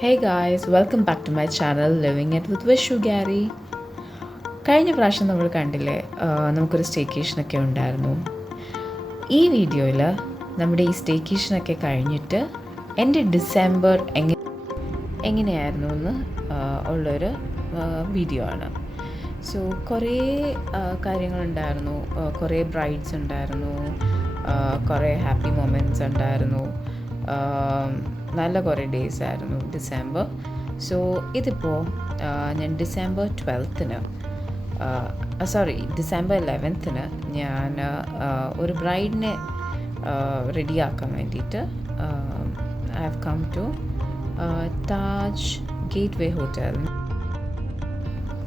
Hey guys, welcome back to my channel Living It with Vishu Gary. കഴിഞ്ഞ പ്രാവശ്യം നമ്മൾ കണ്ടില്ലേ, നമുക്കൊരു സ്റ്റേക്കേഷനൊക്കെ ഉണ്ടായിരുന്നു. ഈ വീഡിയോയിൽ നമ്മുടെ ഈ സ്റ്റേക്കേഷനൊക്കെ കഴിഞ്ഞിട്ട് എൻ്റെ ഡിസംബർ എങ്ങനെയായിരുന്നു എന്ന് ഉള്ളൊരു വീഡിയോ ആണ്. സോ കുറേ കാര്യങ്ങളുണ്ടായിരുന്നു, കുറേ ബ്രൈഡ്സ് ഉണ്ടായിരുന്നു, കുറേ ഹാപ്പി മൊമെൻറ്റ്സ് ഉണ്ടായിരുന്നു, നല്ല കുറേ ഡേയ്സ് ആയിരുന്നു ഡിസംബർ. സോ ഇതിപ്പോൾ ഞാൻ ഡിസംബർ 12-ന് ഡിസംബർ 11-ന് ഞാൻ ഒരു ബ്രൈഡിനെ റെഡിയാക്കാൻ വേണ്ടിയിട്ട് I have come to Taj gateway hotel.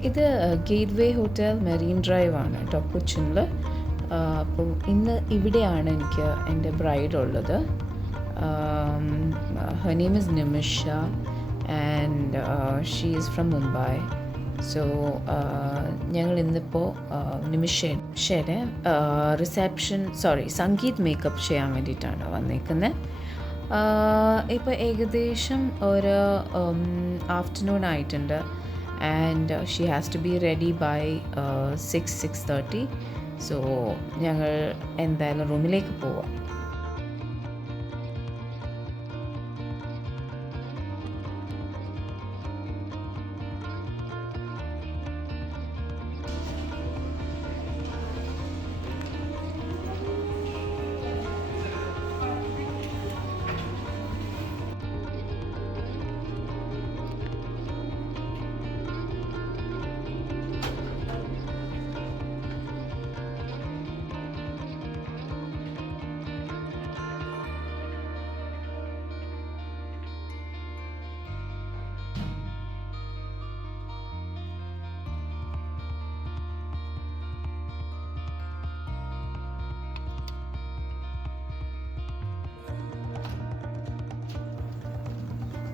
ഇത് gateway hotel marine drive ആണ് കേട്ടോ, കൊച്ചിനിൽ. അപ്പോൾ ഇന്ന് ഇവിടെയാണ് എനിക്ക് എൻ്റെ ബ്രൈഡ് ഉള്ളത്. Her name is Nimisha and she is from Mumbai. So ഞങ്ങൾ ഇന്നിപ്പോൾ നിമിഷയുടെ സംഗീത് മേക്കപ്പ് ചെയ്യാൻ വേണ്ടിയിട്ടാണ് വന്നേക്കുന്നത്. ഇപ്പോൾ ഏകദേശം ഒരു ആഫ്റ്റർനൂൺ ആയിട്ടുണ്ട് and she has to be ready by 6:30. So ഞങ്ങൾ എന്തായാലും റൂമിലേക്ക് പോവാം.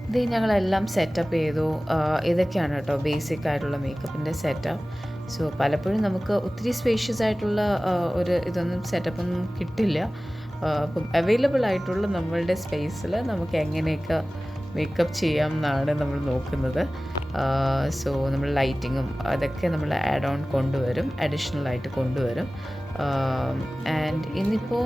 ഇത് ഞങ്ങളെല്ലാം സെറ്റപ്പ് ചെയ്തു. ഇതൊക്കെയാണ് കേട്ടോ ബേസിക് ആയിട്ടുള്ള മേക്കപ്പിൻ്റെ സെറ്റപ്പ്. സോ പലപ്പോഴും നമുക്ക് ഒത്തിരി സ്പേഷ്യസ് ആയിട്ടുള്ള ഒരു ഇതൊന്നും സെറ്റപ്പൊന്നും കിട്ടില്ല. അപ്പം അവൈലബിൾ ആയിട്ടുള്ള നമ്മളുടെ സ്പേസിൽ നമുക്ക് എങ്ങനെയൊക്കെ മേക്കപ്പ് ചെയ്യാം എന്നാണ് നമ്മൾ നോക്കുന്നത്. സോ നമ്മൾ ലൈറ്റിങ്ങും അതൊക്കെ നമ്മൾ ആഡ് ഓൺ കൊണ്ടുവരും, അഡീഷണലായിട്ട് കൊണ്ടുവരും. ആൻഡ് ഇന്നിപ്പോൾ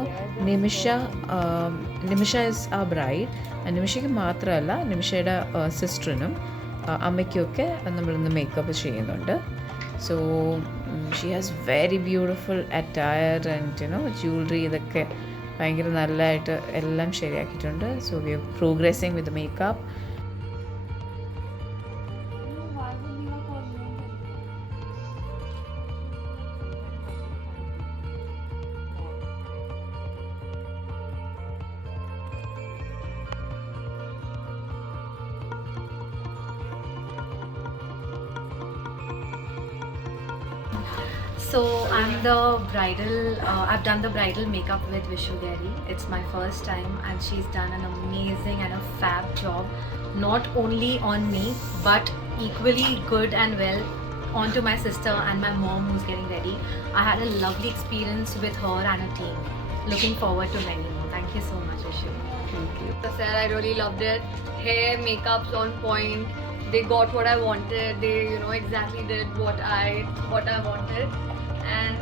നിമിഷ ഇസ് ആ ബ്രൈഡ്. നിമിഷയ്ക്ക് മാത്രമല്ല, നിമിഷയുടെ സിസ്റ്ററിനും അമ്മയ്ക്കുമൊക്കെ നമ്മളിന്ന് മേക്കപ്പ് ചെയ്യുന്നുണ്ട്. So she has very beautiful attire and jewellery, ഇതൊക്കെ ഭയങ്കര നല്ലതായിട്ട് എല്ലാം ശരിയാക്കിയിട്ടുണ്ട്. So we are progressing with makeup. So I'm the bridal, I've done the bridal makeup with Vishu Gary. It's my first time and she's done an amazing and a fab job. Not only on me but equally good and well onto my sister and my mom who's getting ready. I had a lovely experience with her and her team. Looking forward to many more. Thank you so much, Vishu. Thank you. Sir, I really loved it. Hair, makeup's on point. They got what I wanted. They, exactly did what I wanted. And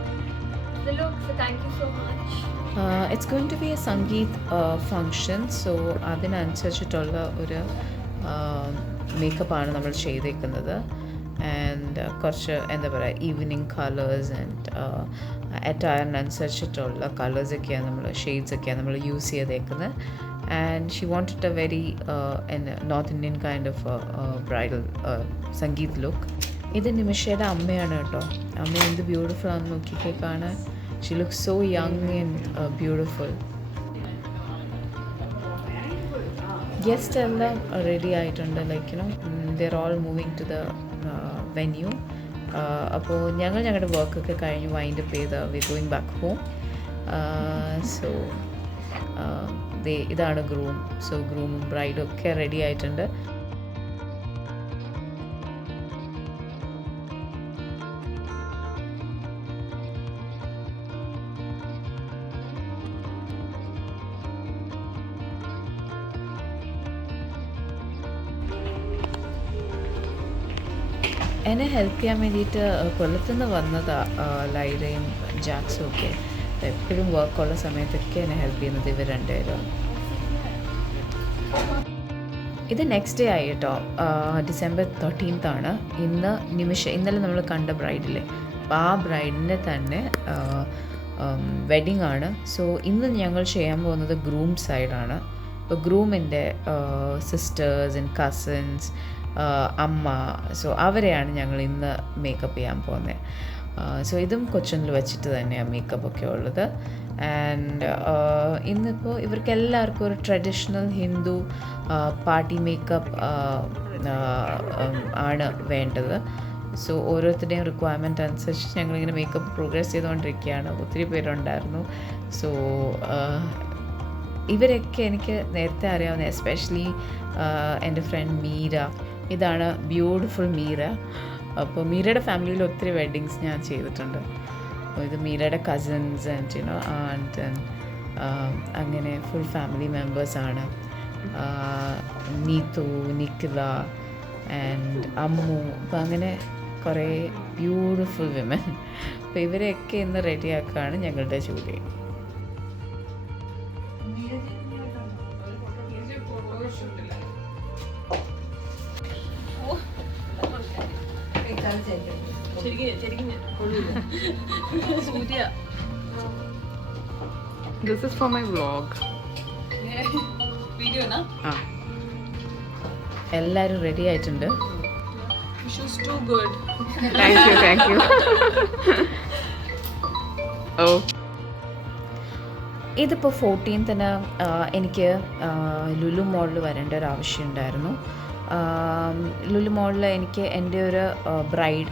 the look, so thank you so much. It's going to be a sangeet function. So അതിനനുസരിച്ചിട്ടുള്ള ഒരു മേക്കപ്പാണ് നമ്മൾ ചെയ്തേക്കുന്നത്. And കുറച്ച് എന്താ പറയുക, evening colours and അറ്റയറിനനുസരിച്ചിട്ടുള്ള കളേഴ്സൊക്കെയാണ് നമ്മൾ, ഷെയ്ഡ്സൊക്കെയാണ് നമ്മൾ യൂസ് ചെയ്തേക്കുന്നത്. And she wanted a very North Indian kind of bridal sangeet look. ഇത് നിമിഷയുടെ അമ്മയാണ് കേട്ടോ. അമ്മ എന്ത് ബ്യൂട്ടിഫുൾ ആണെന്ന് നോക്കിക്കേ കാണാൻ. She looks so young and beautiful. Guest എല്ലാം റെഡി ആയിട്ടുണ്ട്. They're all moving to the venue. അപ്പോൾ ഞങ്ങളുടെ വർക്കൊക്കെ കഴിഞ്ഞ് വൈൻഡപ്പ് ചെയ്ത് we going back home. So ഇതാണ് ഗ്രൂം. സോ ഗ്രൂമും ബ്രൈഡും ഒക്കെ റെഡി ആയിട്ടുണ്ട്. എന്നെ ഹെൽപ്പ് ചെയ്യാൻ വേണ്ടിയിട്ട് കൊല്ലത്തുനിന്ന് വന്നതാണ് ലൈലയും ജാക്സും ഒക്കെ. എപ്പോഴും വർക്കുള്ള സമയത്തൊക്കെ എന്നെ ഹെൽപ്പ് ചെയ്യുന്നത് ഇവർ രണ്ടുപേരും. ഇത് നെക്സ്റ്റ് ഡേ ആയി കേട്ടോ, ഡിസംബർ 13th ആണ്. ഇന്നലെ നമ്മൾ കണ്ട ബ്രൈഡില്ലേ, അപ്പോൾ ആ ബ്രൈഡിൻ്റെ തന്നെ വെഡിങ് ആണ്. സോ ഇന്ന് ഞങ്ങൾ ചെയ്യാൻ പോകുന്നത് ഗ്രൂം സൈഡാണ്. അപ്പോൾ ഗ്രൂമിൻ്റെ സിസ്റ്റേഴ്സ് ആൻഡ് കസിൻസ്, അമ്മ, സോ അവരെയാണ് ഞങ്ങൾ ഇന്ന് മേക്കപ്പ് ചെയ്യാൻ പോകുന്നത്. സോ ഇതും കൊച്ചിനിൽ വെച്ചിട്ട് തന്നെയാണ് മേക്കപ്പൊക്കെ ഉള്ളത്. ആൻഡ് ഇന്നിപ്പോൾ ഇവർക്ക് എല്ലാവർക്കും ഒരു ട്രഡീഷണൽ ഹിന്ദു പാർട്ടി മേക്കപ്പ് ആണ് വേണ്ടത്. സോ ഓരോരുത്തരുടെയും റിക്വയർമെൻറ്റ് അനുസരിച്ച് ഞങ്ങളിങ്ങനെ മേക്കപ്പ് പ്രോഗ്രസ് ചെയ്തുകൊണ്ടിരിക്കുകയാണ്. ഒത്തിരി പേരുണ്ടായിരുന്നു. സോ ഇവരൊക്കെ എനിക്ക് നേരത്തെ അറിയാവുന്ന, എസ്പെഷ്യലി എൻ്റെ ഫ്രണ്ട് മീര. ഇതാണ് ബ്യൂട്ടിഫുൾ മീര. അപ്പോൾ മീരയുടെ ഫാമിലിയിൽ ഒത്തിരി വെഡ്ഡിങ്സ് ഞാൻ ചെയ്തിട്ടുണ്ട്. അപ്പോൾ ഇത് മീരയുടെ കസിൻസ് ആൻഡ് ആൻഡ് അങ്ങനെ ഫുൾ ഫാമിലി മെമ്പേഴ്സാണ്. നീതു, നിഖില ആൻഡ് അമ്മു, അപ്പോൾ അങ്ങനെ കുറേ ബ്യൂട്ടിഫുൾ വിമൻ. അപ്പോൾ ഇവരെയൊക്കെ ഇന്ന് റെഡിയാക്കുകയാണ് ഞങ്ങളുടെ ജോലി. This is for my vlog. Video na? എല്ലാവരും റെഡി ആയിട്ടുണ്ട്. She's too good. Thank you. Oh. ഇതിപ്പോൾ 14th എനിക്ക് ലുലു മോളിൽ വരേണ്ട ഒരു ആവശ്യമുണ്ടായിരുന്നു. ലുലു മോളിൽ എനിക്ക് എൻ്റെ ഒരു ബ്രൈഡ്,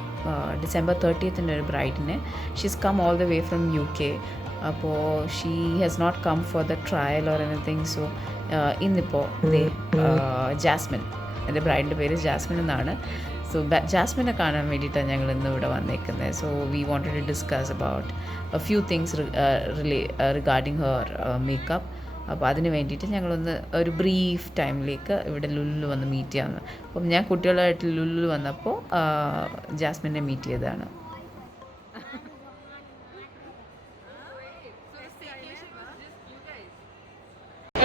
ഡിസംബർ 30th ഒരു ബ്രൈഡിനെ, she's come all the way from UK. അപ്പോൾ she has not come for the trial or anything. So ഇന്നിപ്പോൾ ജാസ്മിൻ, എൻ്റെ ബ്രൈഡിൻ്റെ പേര് ജാസ്മിൻ എന്നാണ്. സോ ജാസ്മിനെ കാണാൻ വേണ്ടിയിട്ടാണ് ഞങ്ങൾ ഇന്ന് ഇവിടെ വന്നേക്കുന്നത്. So we wanted to discuss about a few things regarding her makeup. അപ്പോൾ അതിന് വേണ്ടിയിട്ട് ഞങ്ങളൊന്ന് ഒരു ബ്രീഫ് ടൈമിലേക്ക് ഇവിടെ ലുലുവിൽ വന്ന് മീറ്റ് ചെയ്യാമെന്ന്. അപ്പം ഞാൻ കുട്ടികളായിട്ട് ലുലുവിൽ വന്നപ്പോൾ ജാസ്മിനെ മീറ്റ് ചെയ്തതാണ്.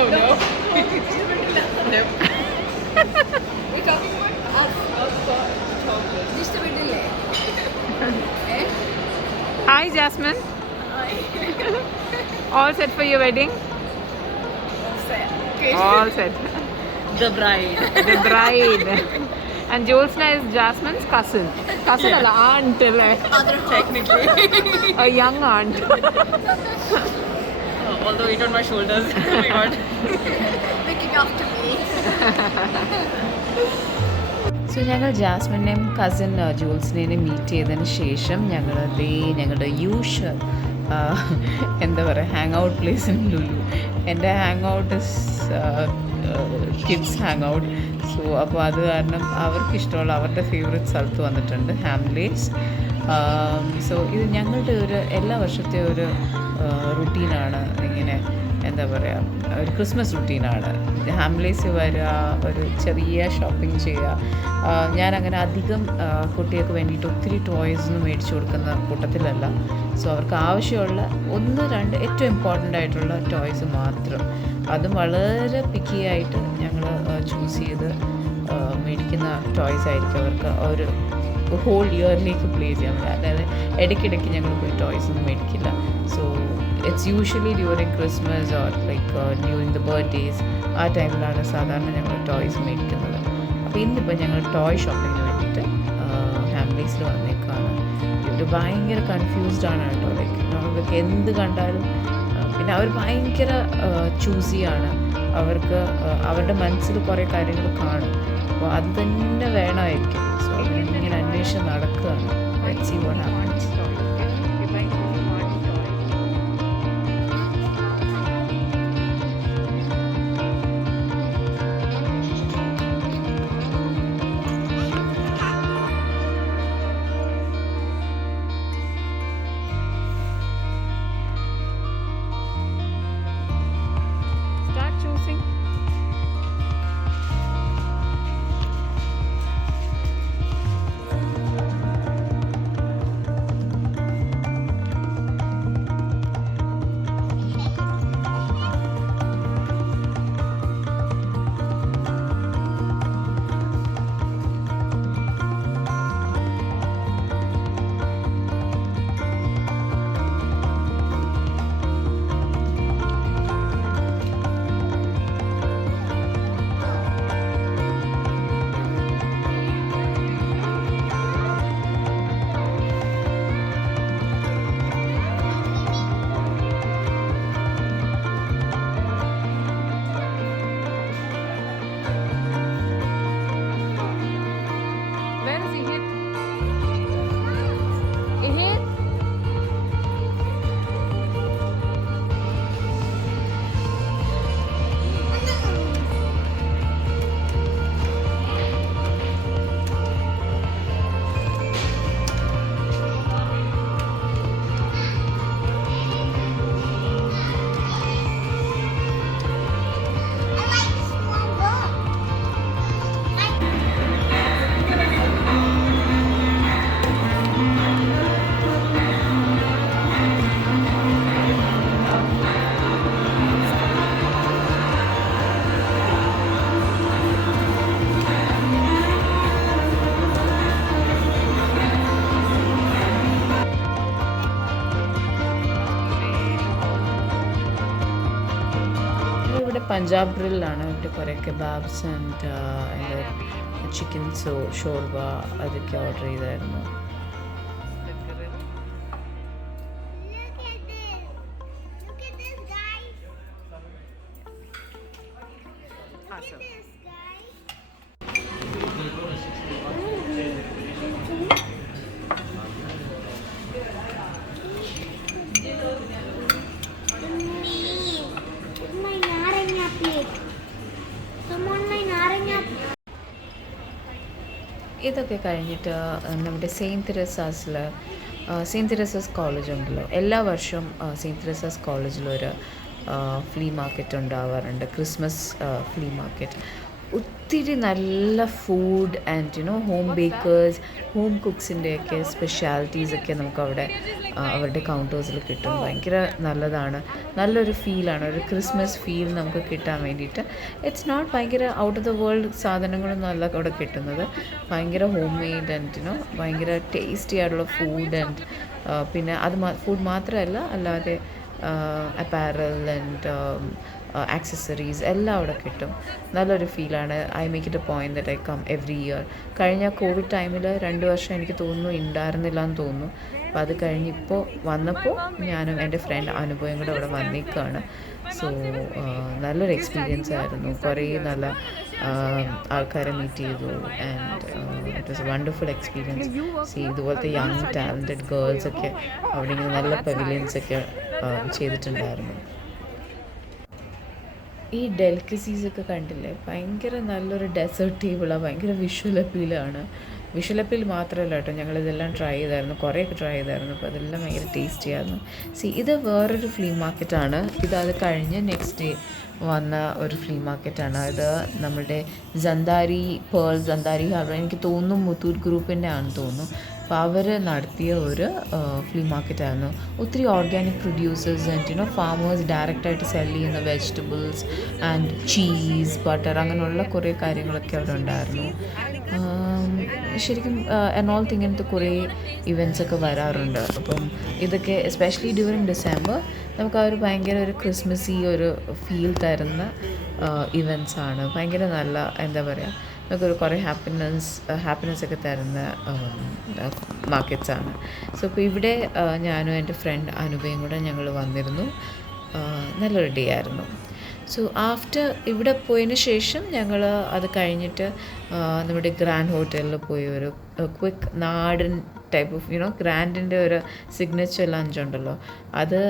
Oh no. We're talking about us. Just a bit delay. Hi Jasmine. All set for your wedding? All set. The bride. The bride. And Jyotsna is Jasmine's cousin. Cousin alla aunt alle. Technically. A young aunt. All the weight on my shoulders. Oh my god. Looking after me. So ഞങ്ങൾ ജാസ്മിനെയും cousin ജൂൾസിനെയും meet ചെയ്തതിന് ശേഷം ഞങ്ങളുടെ usual എന്താ പറയുക hang out place in Lulu. എൻ്റെ hang out is kids hang out. So അപ്പോൾ അത് കാരണം അവർക്കിഷ്ടമുള്ള അവരുടെ ഫേവറേറ്റ് സ്ഥലത്ത് വന്നിട്ടുണ്ട്, ഹാംലേസ്. സോ ഇത് ഞങ്ങളുടെ ഒരു എല്ലാ വർഷത്തെ ഒരു റുട്ടീനാണ്. ഇങ്ങനെ എന്താ പറയുക, ഒരു ക്രിസ്മസ് റുട്ടീനാണ്. ഹാംലേസിൽ വരിക, ഒരു ചെറിയ ഷോപ്പിംഗ് ചെയ്യുക. ഞാനങ്ങനെ അധികം കുട്ടികൾക്ക് വേണ്ടിയിട്ട് ഒത്തിരി ടോയ്സൊന്നും മേടിച്ചു കൊടുക്കുന്ന കൂട്ടത്തിലല്ല. സോ അവർക്ക് ആവശ്യമുള്ള 1-2 ഏറ്റവും ഇമ്പോർട്ടൻ്റ് ആയിട്ടുള്ള ടോയ്സ് മാത്രം, അതും വളരെ പിക്കി ആയിട്ട് ഞങ്ങൾ ചൂസ് ചെയ്ത് മേടിക്കുന്ന ടോയ്സ് ആയിരിക്കും അവർക്ക് ഒരു ഹോൾ ഇയറിലേക്ക് പ്ലേ ചെയ്യാൻ പറ്റും. അതായത് ഇടയ്ക്കിടയ്ക്ക് ഞങ്ങൾ പോയി ടോയ്സ് ഒന്നും മേടിക്കില്ല. So it's usually during Christmas or like during the birthdays, ആ ടൈമിലാണ് സാധാരണ ഞങ്ങൾ ടോയ്സ് മേടിക്കുന്നത്. അപ്പോൾ ഇന്നിപ്പോൾ ഞങ്ങൾ ടോയ് ഷോപ്പിങ്ങിന് വേണ്ടിയിട്ട് ഹാംലേസിൽ വന്നേക്കാണ്. ഇവർ ഭയങ്കര കൺഫ്യൂസ്ഡ് ആണ് കേട്ടോ. ലൈക്ക് നമ്മൾക്ക് എന്ത് കണ്ടാലും പിന്നെ അവർ ഭയങ്കര ചൂസിയാണ്. അവർക്ക് അവരുടെ മനസ്സിൽ കുറേ കാര്യങ്ങൾ കാണും. അപ്പോൾ അത് തന്നെ വേണമായിരിക്കും. സോ അവരിങ്ങനെ അന്വേഷണം നടക്കുകയാണ്. Let's see what happens. Start choosing. Punjab ഗ്രില്ലാണ്. ഇവിടെ കുറേ കെബാബ്സ് ആൻഡ് ചിക്കൻ ഷോർബ അതൊക്കെ ഓർഡർ ചെയ്തായിരുന്നു. ഇതൊക്കെ കഴിഞ്ഞിട്ട് നമ്മുടെ സെയിൻറ്റ് തെരേസാസ് കോളേജ് ഉണ്ടല്ലോ, എല്ലാ വർഷവും സെയിൻറ്റ് തെരേസാസ് കോളേജിലൊരു ഫ്ലീ മാർക്കറ്റ് ഉണ്ടാവാറുണ്ട്, ക്രിസ്മസ് ഫ്ലീ മാർക്കറ്റ്. ഒത്തിരി നല്ല food and home bakers, home കുക്സിൻ്റെയൊക്കെ സ്പെഷ്യാലിറ്റീസൊക്കെ നമുക്കവിടെ അവരുടെ കൗണ്ടേഴ്സിൽ കിട്ടും. ഭയങ്കര നല്ലതാണ്, നല്ലൊരു ഫീലാണ്, ഒരു ക്രിസ്മസ് ഫീൽ നമുക്ക് കിട്ടാൻ വേണ്ടിയിട്ട്. ഇറ്റ്സ് നോട്ട് ഭയങ്കര ഔട്ട് ഓഫ് ദ വേൾഡ് സാധനങ്ങളൊന്നും അല്ല അവിടെ കിട്ടുന്നത്. ഭയങ്കര ഹോം മെയ്ഡ് ആൻഡ് ഭയങ്കര ടേസ്റ്റി ആയിട്ടുള്ള ഫുഡ് ആൻഡ് പിന്നെ ഫുഡ് മാത്രമല്ല, അല്ലാതെ അപ്പാരൽ ആൻഡ് ആക്സസറീസ് എല്ലാം അവിടെ കിട്ടും. നല്ലൊരു ഫീലാണ്. I make it a point that I come every year. കഴിഞ്ഞ കോവിഡ് ടൈമിൽ 2 വർഷം എനിക്ക് തോന്നുന്നു ഉണ്ടായിരുന്നില്ല എന്ന് തോന്നുന്നു. അപ്പോൾ അത് കഴിഞ്ഞ് ഇപ്പോൾ വന്നപ്പോൾ ഞാനും എൻ്റെ ഫ്രണ്ട് അനുഭവം കൂടെ അവിടെ വന്നേക്കാണ്. സോ നല്ലൊരു എക്സ്പീരിയൻസ് ആയിരുന്നു. കുറേ നല്ല ആൾക്കാരെ മീറ്റ് ചെയ്തു and it was A wonderful experience. ഇതുപോലത്തെ യങ് ടാലൻറ്റഡ് ഗേൾസൊക്കെ അവിടെ ഇങ്ങനെ നല്ല പവിലിയൻസൊക്കെ ചെയ്തിട്ടുണ്ടായിരുന്നു. ഈ ഡെലിക്കസീസൊക്കെ കണ്ടില്ലേ, ഭയങ്കര നല്ലൊരു ഡെസേർട്ട് ടേബിളാണ്, ഭയങ്കര വിഷ്വൽ അപ്പീലാണ്. വിഷ്വൽ അപ്പീൽ മാത്രമല്ല കേട്ടോ, ഞങ്ങളിതെല്ലാം ട്രൈ ചെയ്തായിരുന്നു, കുറേയൊക്കെ ട്രൈ ചെയ്തായിരുന്നു. അപ്പോൾ അതെല്ലാം ഭയങ്കര ടേസ്റ്റി ആയിരുന്നു. ഇത് വേറൊരു ഫ്ലീ മാർക്കറ്റാണ്. അത് കഴിഞ്ഞ് നെക്സ്റ്റ് ഡേ വന്ന ഒരു ഫ്ലീ മാർക്കറ്റാണ്. ഇത് നമ്മുടെ സന്താരി ഹാർബർ, എനിക്ക് തോന്നുന്നു മുത്തൂറ്റ് ഗ്രൂപ്പിൻ്റെ ആണെന്ന് തോന്നുന്നു. അപ്പോൾ അവർ നടത്തിയ ഒരു ഫ്ലീ മാർക്കറ്റായിരുന്നു. ഒത്തിരി ഓർഗാനിക് പ്രൊഡ്യൂസേഴ്സ് ആൻഡ് ഫാമേഴ്സ് ഡയറക്റ്റായിട്ട് സെല് ചെയ്യുന്ന വെജിറ്റബിൾസ് ആൻഡ് ചീസ്, ബട്ടർ, അങ്ങനെയുള്ള കുറേ കാര്യങ്ങളൊക്കെ അവിടെ ഉണ്ടായിരുന്നു. ശരിക്കും എറണാകുളത്ത് ഇങ്ങനത്തെ കുറേ ഇവൻറ്റ്സൊക്കെ വരാറുണ്ട്. അപ്പം ഇതൊക്കെ എസ്പെഷ്യലി ഡ്യൂറിങ് ഡിസംബർ നമുക്ക് ആ ഒരു ഭയങ്കര ഒരു ക്രിസ്മസി ഒരു ഫീൽ തരുന്ന ഇവൻറ്റ്സാണ്. ഭയങ്കര നല്ല, എന്താ പറയുക, നമുക്കൊരു കുറേ ഹാപ്പിനെസ്സൊക്കെ തരുന്ന മാർക്കറ്റ്സാണ്. സോ ഇപ്പോൾ ഇവിടെ ഞാനും എൻ്റെ ഫ്രണ്ട് അനുഭവം കൂടെ ഞങ്ങൾ വന്നിരുന്നു. നല്ലൊരു ഡേ ആയിരുന്നു. സോ ആഫ്റ്റർ ഇവിടെ പോയതിന് ശേഷം ഞങ്ങൾ അത് കഴിഞ്ഞിട്ട് നമ്മുടെ ഗ്രാൻഡ് ഹോട്ടലിൽ പോയി ഒരു ക്വിക്ക് നാടൻ ടൈപ്പ് ഓഫ് ഗ്രാൻഡിൻ്റെ ഒരു സിഗ്നേച്ചർ ലഞ്ച് ഉണ്ടല്ലോ, അത്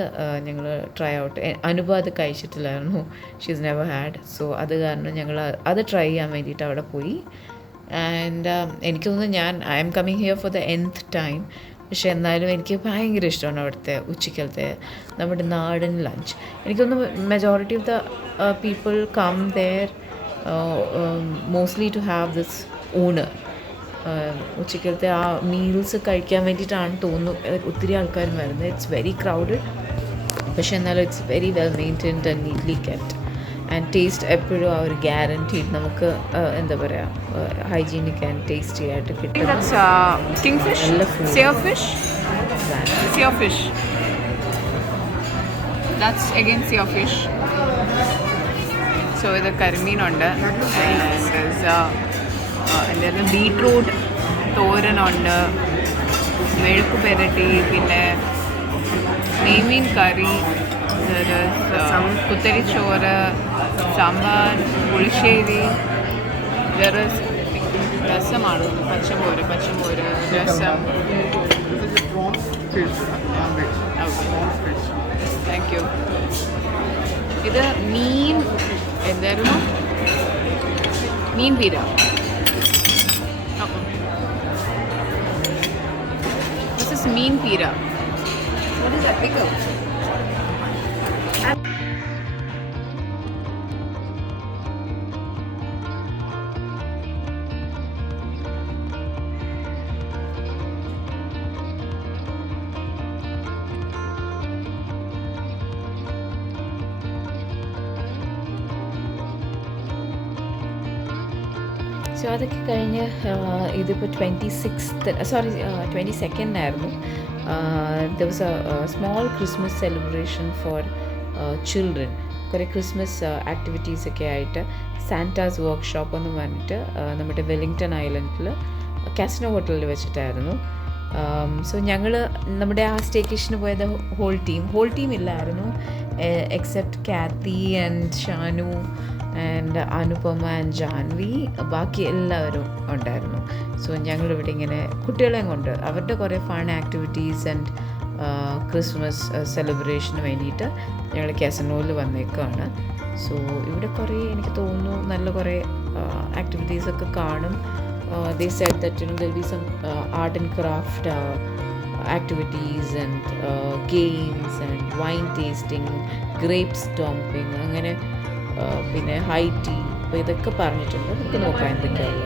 ഞങ്ങൾ ട്രൈ ഔട്ട്. അനുഭവം അത് കഴിച്ചിട്ടില്ലായിരുന്നു, ഷീസ് നെവർ ഹാഡ്. സോ അത് കാരണം ഞങ്ങൾ അത് ട്രൈ ചെയ്യാൻ വേണ്ടിയിട്ട് അവിടെ പോയി. ആൻഡ് എനിക്ക് തോന്നുന്നു I am coming here for the nth time. പക്ഷെ എന്നാലും എനിക്ക് ഭയങ്കര ഇഷ്ടമാണ് അവിടുത്തെ ഉച്ചക്കലത്തെ നമ്മുടെ നാടൻ ലഞ്ച്. എനിക്കൊന്ന് majority of the people come there mostly to have this ഊണ്. ഉച്ചക്കലത്തെ ആ മീൽസ് കഴിക്കാൻ വേണ്ടിയിട്ടാണ് തോന്നുന്നു ഒത്തിരി ആൾക്കാരും വരുന്നത്. ഇറ്റ്സ് വെരി ക്രൗഡഡ്, പക്ഷെ എന്നാലും it's very well maintained and neatly kept. And taste എപ്പോഴും ആ ഒരു ഗ്യാരൻറ്റീഡ് നമുക്ക് എന്താ പറയുക, ഹൈജീനിക് ആൻഡ് ടേസ്റ്റി ആയിട്ട് കിട്ടും. Kingfish, sailfish, sailfish. That's again sailfish. So ഇത് കരിമീനുണ്ട്, എന്തായാലും ബീട്രൂട്ട് തോരനുണ്ട്, മെഴുക്ക് പെരട്ടി, പിന്നെ നെയ്മീൻ കറി, കുത്തരിച്ചോറ്, സാമ്പാർ, പുളിശ്ശേരി, രസമാണ്, പച്ചമോര്, രസം. Thank you. ഇത് മീൻ എന്തായിരുന്നു, മീൻ പീര. This is മീൻ പീര. What is that pickle? So അതൊക്കെ കഴിഞ്ഞ് ഇതിപ്പോൾ 22nd ആയിരുന്നു. There was a small Christmas celebration for children. കുറേ ക്രിസ്മസ് ആക്ടിവിറ്റീസൊക്കെ ആയിട്ട് സാന്റാസ് വർക്ക്ഷോപ്പ് എന്ന് പറഞ്ഞിട്ട് നമ്മുടെ വെല്ലിംഗ്ടൺ ഐലൻഡിൽ കാസിനോ ഹോട്ടലിൽ വെച്ചിട്ടായിരുന്നു. സോ ഞങ്ങൾ നമ്മുടെ ആ സ്റ്റേക്കേഷന് പോയത് ഹോൾ ടീം ഇല്ലായിരുന്നു, except Kathy and Shanu and Anupama and Janvi. ബാക്കി എല്ലാവരും ഉണ്ടായിരുന്നു. സോ ഞങ്ങളിവിടെ ഇങ്ങനെ കുട്ടികളെയും കൊണ്ട് അവരുടെ കുറേ ഫൺ ആക്ടിവിറ്റീസ് ആൻഡ് ക്രിസ്മസ് സെലിബ്രേഷന് വേണ്ടിയിട്ട് ഞങ്ങൾ കാസിനോയിൽ വന്നേക്കാണ്. സോ ഇവിടെ കുറേ എനിക്ക് തോന്നുന്നു നല്ല കുറേ ആക്ടിവിറ്റീസൊക്കെ കാണും. They said that there'll be some art and craft activities and games and wine tasting, grape stomping, അങ്ങനെ പിന്നെ ഹൈ ടീ. അപ്പോൾ ഇതൊക്കെ പറഞ്ഞിട്ടുണ്ട്. നമുക്ക് നോക്കാം എന്തൊക്കെയാണ്.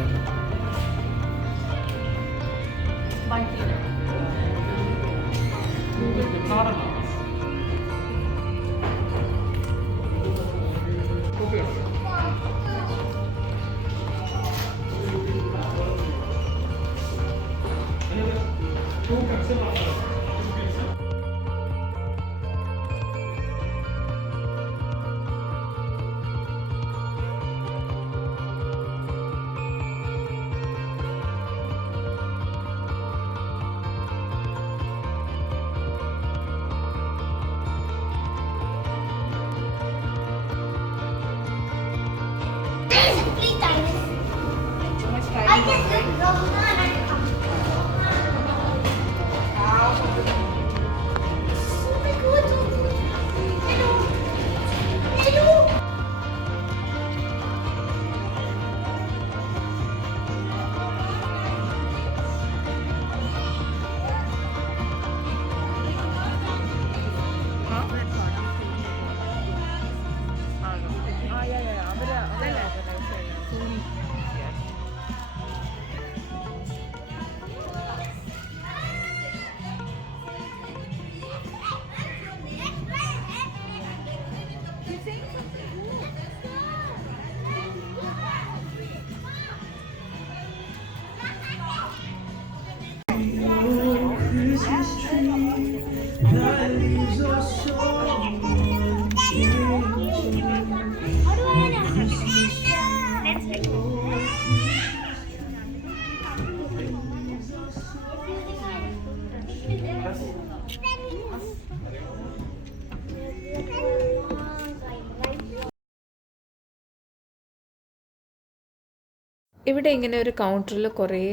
ഇവിടെ ഇങ്ങനെ ഒരു കൗണ്ടറിൽ കുറേ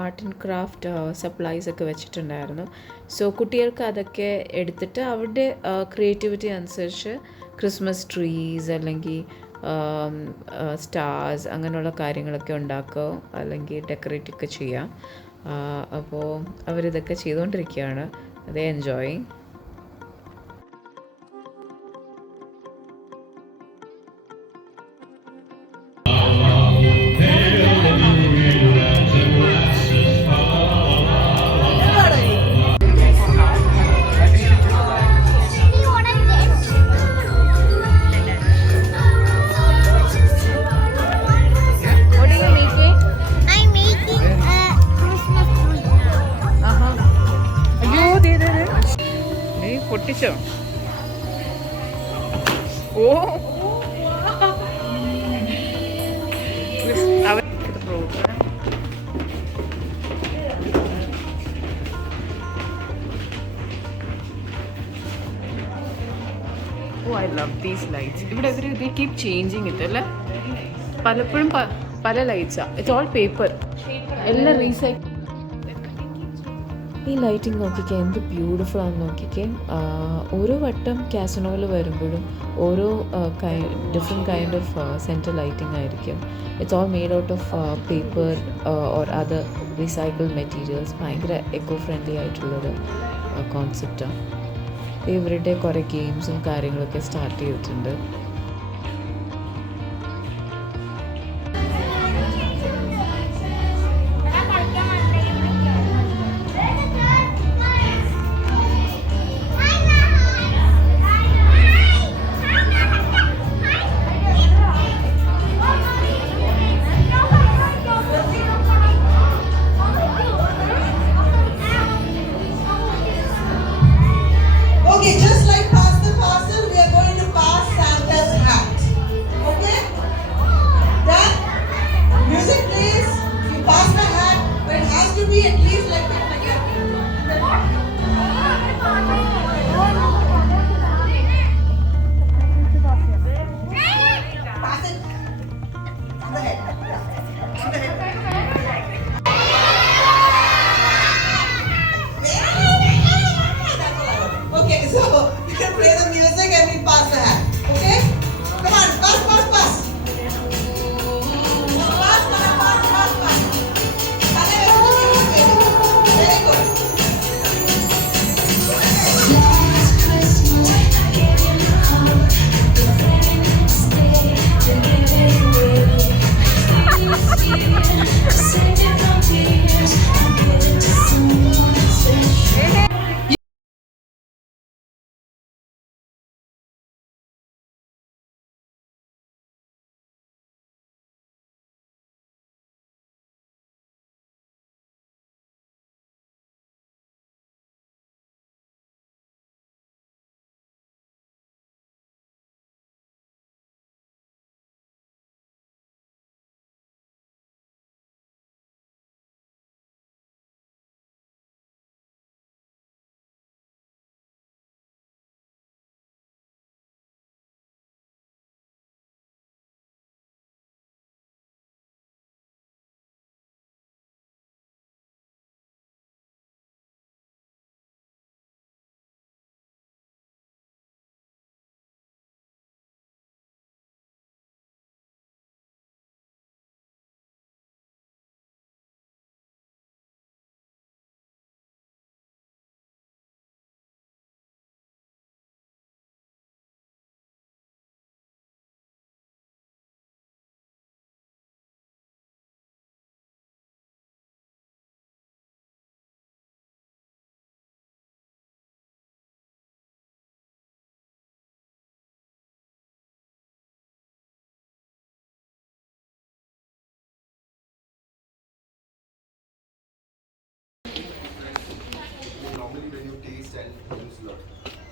ആർട്ട് ആൻഡ് ക്രാഫ്റ്റ് സപ്ലൈസ് ഒക്കെ വെച്ചിട്ടുണ്ടായിരുന്നു. സോ കുട്ടികൾക്ക് അതൊക്കെ എടുത്തിട്ട് അവരുടെ ക്രിയേറ്റിവിറ്റി അനുസരിച്ച് ക്രിസ്മസ് ട്രീസ് അല്ലെങ്കിൽ സ്റ്റാർസ് അങ്ങനെയുള്ള കാര്യങ്ങളൊക്കെ ഉണ്ടാക്കുക അല്ലെങ്കിൽ ഡെക്കറേറ്റ് ഒക്കെ ചെയ്യാം. അപ്പോൾ അവരിതൊക്കെ ചെയ്തുകൊണ്ടിരിക്കുകയാണ്. അതേ എൻജോയിങ്. പൊട്ടിച്ചോ? Oh I love these lights. ഇവിടെ ഇവർ ദേ കീപ് ചേഞ്ചിങ് ഇറ്റ് അല്ലേ? പലപ്പോഴും പല ലൈറ്റ്സാണ്. ഇറ്റ്സ് ഓൾ പേപ്പർ, എല്ലാം റീസൈക്കിൾ. ഈ ലൈറ്റിംഗ് നോക്കിക്കേ, എന്ത് ബ്യൂട്ടിഫുൾ ആണെന്ന് നോക്കിക്കേ. ഓരോ വട്ടം കാസിനോയിൽ വരുമ്പോഴും ഓരോ different kind of centre lighting ആയിരിക്കും. It's all made out of paper or other recycle materials. ഭയങ്കര എക്കോ ഫ്രണ്ട്ലി ആയിട്ടുള്ളൊരു കോൺസെപ്റ്റാണ്. ഇവരുടെ കുറേ ഗെയിംസും കാര്യങ്ങളൊക്കെ സ്റ്റാർട്ട് ചെയ്തിട്ടുണ്ട്. Okay, just like pass the parcel, we are going to pass Santa's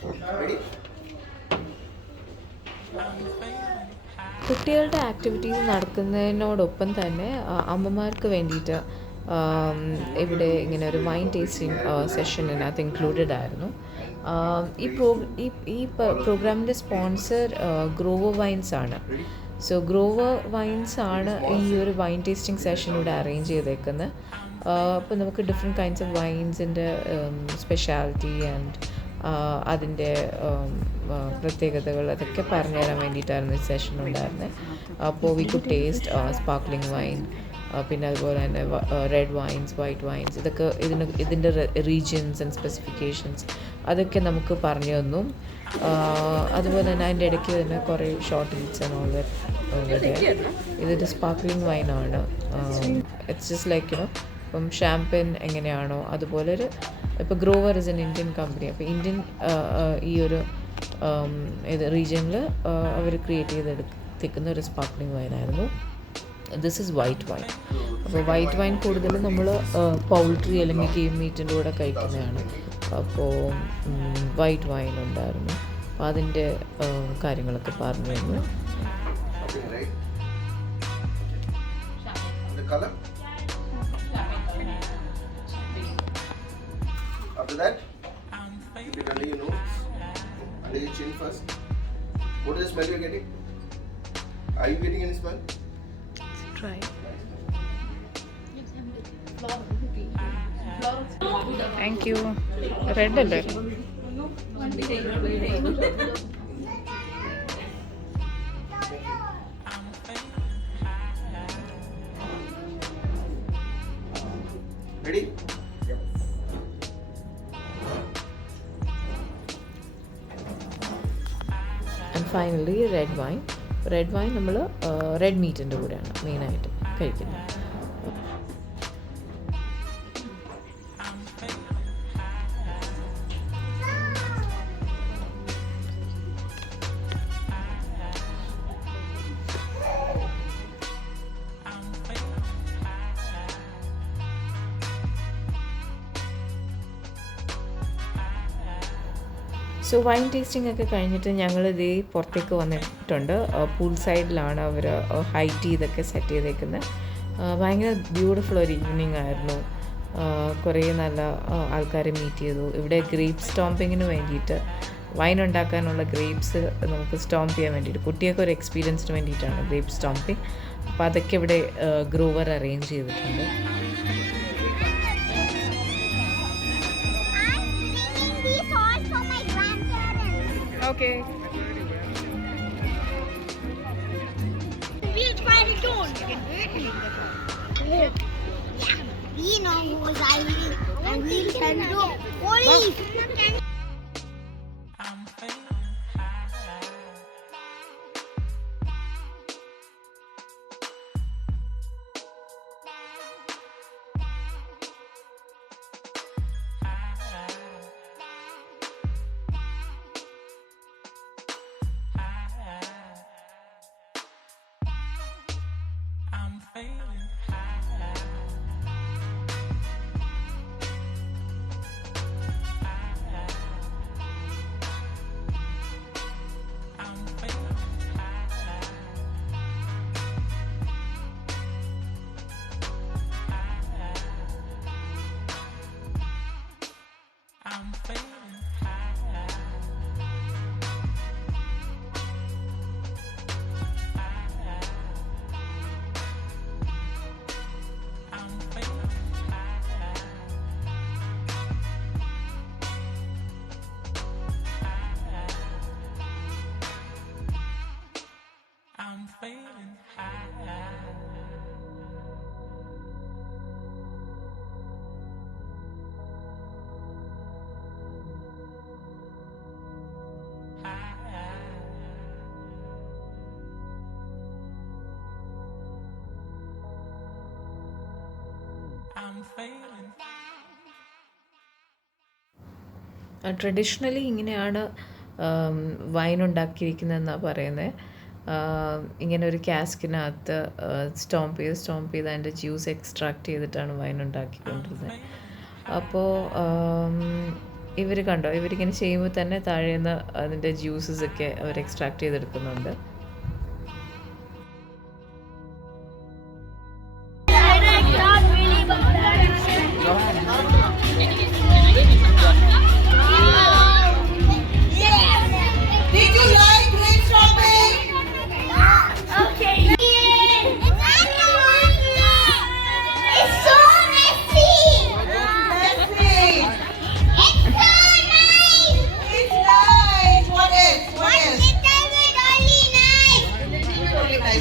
Ready? കുട്ടികളുടെ ആക്ടിവിറ്റീസ് നടക്കുന്നതിനോടൊപ്പം തന്നെ അമ്മമാർക്ക് വേണ്ടിയിട്ട് ഇവിടെ ഇങ്ങനെ ഒരു വൈൻ ടേസ്റ്റിംഗ് സെഷൻ ഇതിനകത്ത് ഇൻക്ലൂഡഡ് ആയിരുന്നു. ഈ പ്രോഗ്രാമിൻ്റെ സ്പോൺസർ ഗ്രോവർ വൈൻസ് ആണ്. സോ ഗ്രോവർ വൈൻസ് ആണ് ഈ ഒരു വൈൻ ടേസ്റ്റിംഗ് സെഷൻ ഇവിടെ അറേഞ്ച് ചെയ്തേക്കുന്നത്. അപ്പോൾ നമുക്ക് ഡിഫറെൻറ്റ് കൈൻഡ്സ് ഓഫ് വൈൻസിൻ്റെ സ്പെഷ്യാലിറ്റി ആൻഡ് അതിൻ്റെ പ്രത്യേകതകൾ അതൊക്കെ പറഞ്ഞു തരാൻ വേണ്ടിയിട്ടായിരുന്നു ഈ സെഷൻ ഉണ്ടായിരുന്നത്. അപ്പോൾ we could taste sparkling wine, പിന്നെ അതുപോലെ തന്നെ റെഡ് വൈൻസ്, വൈറ്റ് വൈൻസ്, ഇതൊക്കെ ഇതിൻ്റെ റീജിയൻസ് ആൻഡ് സ്പെസിഫിക്കേഷൻസ് അതൊക്കെ നമുക്ക് പറഞ്ഞു തന്നു. അതുപോലെ തന്നെ അതിൻ്റെ ഇടയ്ക്ക് തന്നെ കുറേ short reads and all that. ഇതൊരു സ്പാർക്ലിംഗ് വൈനാണ്. ഇറ്റ്സ് ജസ്റ്റ് ലൈക്ക് യുനോ ഇപ്പം ഷാമ്പയിൻ എങ്ങനെയാണോ അതുപോലെ ഒരു ഇപ്പോൾ Grover is an Indian company. അപ്പോൾ ഇന്ത്യൻ ഈ ഒരു ഇത് റീജിയനിൽ അവർ ക്രിയേറ്റ് ചെയ്തെടുത്തിരിക്കുന്ന ഒരു സ്പാർക്ലിംഗ് വൈനായിരുന്നു. This is white wine. അപ്പോൾ വൈറ്റ് വൈൻ കൂടുതലും നമ്മൾ പൗൾട്രി അല്ലെങ്കിൽ ഗെയിം മീറ്റിൻ്റെ കൂടെ കഴിക്കുന്നതാണ്. അപ്പോൾ വൈറ്റ് വൈൻ ഉണ്ടായിരുന്നു. അപ്പോൾ അതിൻ്റെ കാര്യങ്ങളൊക്കെ പറഞ്ഞു തന്നു. Okay, right? The color? After that, keep it under your nose, under your chin first. What is the smell you're getting? Are you getting any smell? Try. Thank you. Red അല്ലേ? Ready? And finally red wine. Red wine നമ്മൾ red മീറ്റിൻ്റെ കൂടെയാണ് മെയിനായിട്ട് കഴിക്കുന്നത്. So wine tasting ഒക്കെ കഴിഞ്ഞിട്ട് ഞങ്ങൾ ഇതേ പുറത്തേക്ക് വന്നിട്ടുണ്ട്. പൂൾ സൈഡിലാണ് അവർ ഹൈറ്റ് ചെയ്തൊക്കെ സെറ്റ് ചെയ്തേക്കുന്നത്. ഭയങ്കര ബ്യൂട്ടിഫുൾ ഒരു ഈവനിങ് ആയിരുന്നു. കുറേ നല്ല ആൾക്കാരെ മീറ്റ് ചെയ്തു. ഇവിടെ ഗ്രേപ്പ് സ്റ്റോമ്പിങ്ങിന് വേണ്ടിയിട്ട് വൈൻ ഉണ്ടാക്കാനുള്ള ഗ്രേപ്സ് നമുക്ക് സ്റ്റോംപ് ചെയ്യാൻ വേണ്ടിയിട്ട് കുട്ടിയൊക്കെ ഒരു എക്സ്പീരിയൻസിന് വേണ്ടിയിട്ടാണ് ഗ്രേപ്പ് സ്റ്റോമ്പിങ്. അപ്പോൾ അതൊക്കെ ഇവിടെ ഗ്രോവർ അറേഞ്ച് ചെയ്തിട്ടുണ്ട്. Okay. We'll try to do it. Yeah. We know who was hiding and we can do police. Traditionally ഇങ്ങനെയാണ് വൈൻ ഉണ്ടാക്കിയിരിക്കുന്നതെന്നാണ് പറയുന്നത്. ഇങ്ങനെ ഒരു കാസ്കിനകത്ത് സ്റ്റോംപ് ചെയ്ത് അതിൻ്റെ ജ്യൂസ് എക്സ്ട്രാക്ട് ചെയ്തിട്ടാണ് വൈൻ ഉണ്ടാക്കിക്കൊണ്ടിരുന്നത്. അപ്പോൾ ഇവർ കണ്ടോ, ഇവരിങ്ങനെ ചെയ്യുമ്പോൾ തന്നെ താഴെ നിന്ന് അതിൻ്റെ ജ്യൂസസ് ഒക്കെ അവർ എക്സ്ട്രാക്ട് ചെയ്തെടുക്കുന്നുണ്ട്.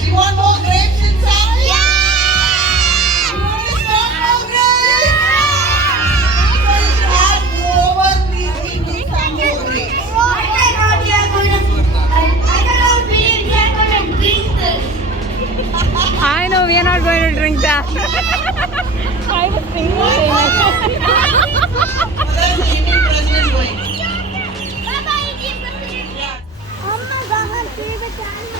You want more grapes inside? Yeah! You want to stop more grapes? So you should add more, please give me some more grapes. I cannot believe they are going to drink this. I know we are not going to drink that. I was thinking Well, that's the Indian president doing. Bye-bye, Indian President. Oh my God, see the channel.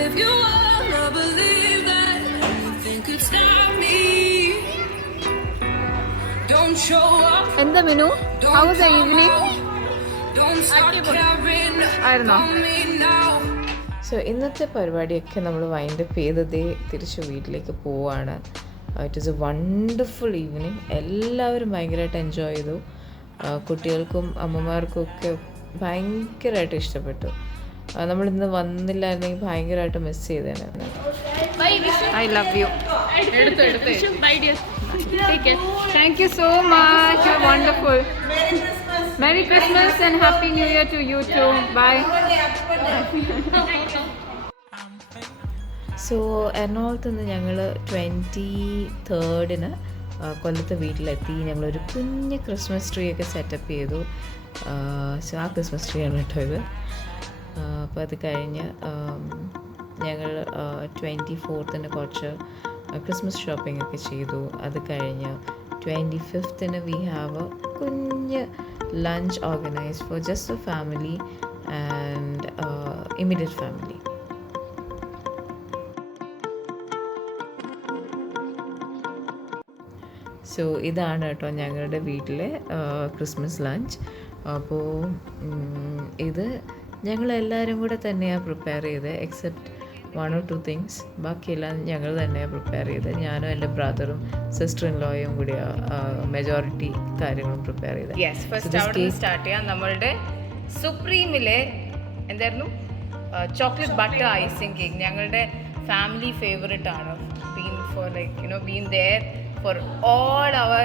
If you wanna believe that nothing could stop me, don't show up, എന്താ Minu? How was the evening? don't start caring ആയിരുന്നോ? about me now. So ഇന്നത്തെ പരിപാടിയൊക്കെ നമ്മൾ wind up ചെയ്തതേ തിരിച്ച് വീട്ടിലേക്ക് പോവാണ്. It is a wonderful evening. എല്ലാവരും ഭയങ്കരമായിട്ട് എൻജോയ് ചെയ്തു. കുട്ടികൾക്കും അമ്മമാർക്കും ഒക്കെ ഭയങ്കരമായിട്ട് ഇഷ്ടപ്പെട്ടു. നമ്മളിന്ന് വന്നില്ലായിരുന്നെങ്കിൽ ഭയങ്കരമായിട്ട് miss ചെയ്തേനെ. I love you. Take care. Thank you so much. You're wonderful. Merry Christmas and Happy New Year to you too. Bye. So എറണാകുളത്ത് നിന്ന് ഞങ്ങൾ 23rd കൊല്ലത്തെ വീട്ടിലെത്തി. ഞങ്ങളൊരു കുഞ്ഞ് ക്രിസ്മസ് ട്രീ ഒക്കെ സെറ്റപ്പ് ചെയ്തു. സോ ആ ക്രിസ്മസ് ട്രീ ആണ് കേട്ടോ ഇത്. അപ്പോൾ അത് കഴിഞ്ഞ് ഞങ്ങൾ 24th കുറച്ച് ക്രിസ്മസ് ഷോപ്പിംഗ് ഒക്കെ ചെയ്തു. അത് കഴിഞ്ഞ് 25th വി ഹാവ് എ കുഞ്ഞ് lunch organise for just a family and immediate family. So ഇതാണ് കേട്ടോ ഞങ്ങളുടെ വീട്ടിലെ ക്രിസ്മസ് ലഞ്ച്. അപ്പോൾ ഇത് ഞങ്ങളെല്ലാവരും കൂടെ തന്നെയാണ് പ്രിപ്പയർ ചെയ്തത്, എക്സെപ്റ്റ് 1 or 2 things. ബാക്കിയെല്ലാം ഞങ്ങൾ തന്നെയാണ് പ്രിപ്പയർ ചെയ്തത്. ഞാനും എൻ്റെ ബ്രദറും സിസ്റ്റർ ഇൻ ലോയും കൂടി മെജോറിറ്റി കാര്യങ്ങളും പ്രിപ്പയർ ചെയ്തത്. യെസ്, ഫസ്റ്റ് അവിടെ സ്റ്റാർട്ട് ചെയ്യാം. നമ്മളുടെ സുപ്രീമിലെ എന്തായിരുന്നു ചോക്ലേറ്റ് ബട്ടർ ഐസിങ് കേക്ക് ഞങ്ങളുടെ ഫാമിലി ഫേവറേറ്റ് ആണ്. Been for like been there for all our